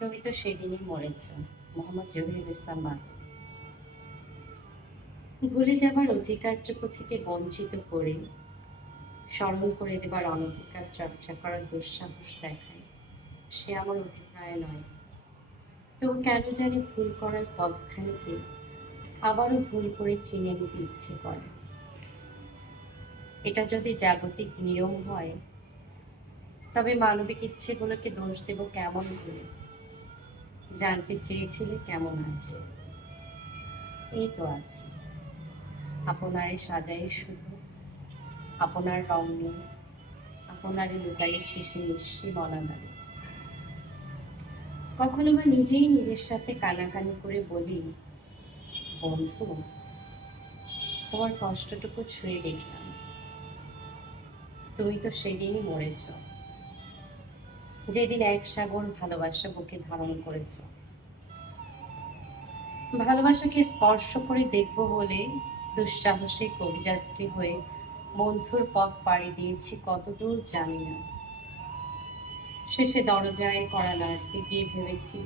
তুমি তো সেদিনই মরেছ। মোহাম্মদ জহিরুল ইসলাম বাদল। ভুলে যাবার অধিকারটুকু থেকে বঞ্চিত করে স্মরণ করে দেবার অনধিকার চর্চা করার দুঃসাহস দেখায়, সে আমার অভিপ্রায় নয়। তবু কেন জানি ভুল করার পথখানিকে আবারও ভুল করে চিনে নিতে ইচ্ছে করে। এটা যদি জাগতিক নিয়ম হয়, তবে মানবিক ইচ্ছেগুলোকে দোষ দেব কেমন করে? জানতে চেয়েছিলে কেমন আছে? এই তো আছে, আপনারে সাজাই শুধু, আপনার রং নিয়ে, আপনারে লুকাই শেষে নিঃস্বী মনাদারে। কখনো বা নিজেই নিজের সাথে কানাকানি করে বলি, বন্ধু, তোমার কষ্টটুকু ছুঁয়ে দেখলাম। তুমি তো সেদিনই মরেছ, যেদিন এক সাগর ভালোবাসা বুকে ধারণ করেছ। ভালোবাসাকে স্পর্শ করে দেখব বলে দুঃসাহসে কবিযাত্রী হয়ে বন্ধুর পথ পাড়ি দিয়েছি কতদূর জানি না। শেষে দরজায় কড়া নাড়তে গিয়ে ভেবেছি,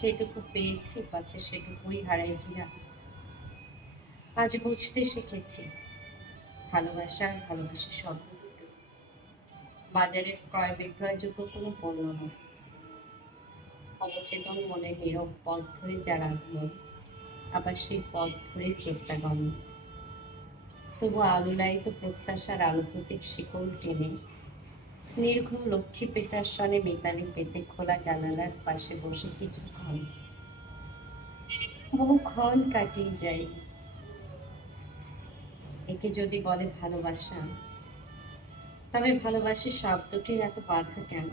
যেটুকু পেয়েছি পাছে সেটুকুই হারাই কিনা। আজ বুঝতে শিখেছি, ভালোবাসা আর ভালোবাসা শব্দ দুটো বাজারে ক্রয় বিক্রয়যোগ্য কোনো পণ্য নয়। অবচেতন মনের নীরব পথ ধরে যার আগমন, আবার সেই পথ ধরে প্রত্যাগমন। তবু আলোলায়িত প্রত্যাশার আনুভূতিক শিকল টেনে নির্ঘুম লক্ষ্মী পেঁচার সনে মিতালি পেতে খোলা জানালার পাশে বসে কিছুক্ষণ, বহুক্ষণ কাটিয়ে যাই। একে যদি বলে ভালোবাসা, তবে ভালোবাসি শব্দটির এত বাধা কেন?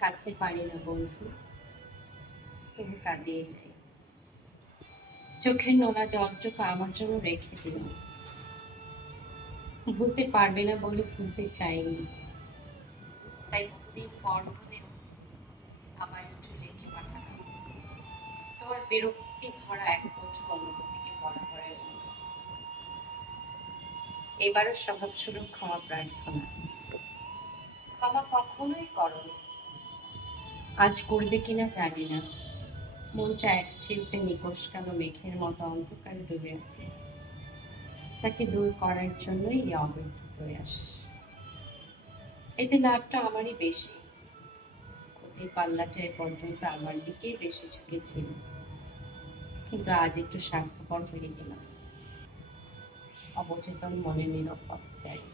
কাঁদতে পারি না বন্ধু, তবু কাঁদিয়ে যাই। চোখের নোনা জলটুকু আমার জন্য রেখে দিও। ভুলতে পারবে না বলে ভুলতে চাইনি, তাই বহুদিন পর হলেও আমার একটু লিখে পাঠানো তোমার বিরক্তি ভরা এক বছর অনুভূতিকে বরাবরের মতো। এবারও স্বভাবস্বরূপ ক্ষমা প্রার্থনা। ক্ষমা কখনোই করনি, আজ করবে কিনা জানি না। মনটা এক চিলতে নিকশ কালো মেঘের মতো অন্ধকারে ডুবে আছে। তাকে দূর করার জন্যই এই অবৈধ প্রয়াস। এতে লাভটা আমারই বেশি, ক্ষতির পাল্লাটা এ পর্যন্ত আমার দিকেই বেশি ঝুঁকেছিল। কিন্তু আজ একটু স্বার্থপর হয়ে গেলাম, অবচেতন মনে নীরব পথচারী।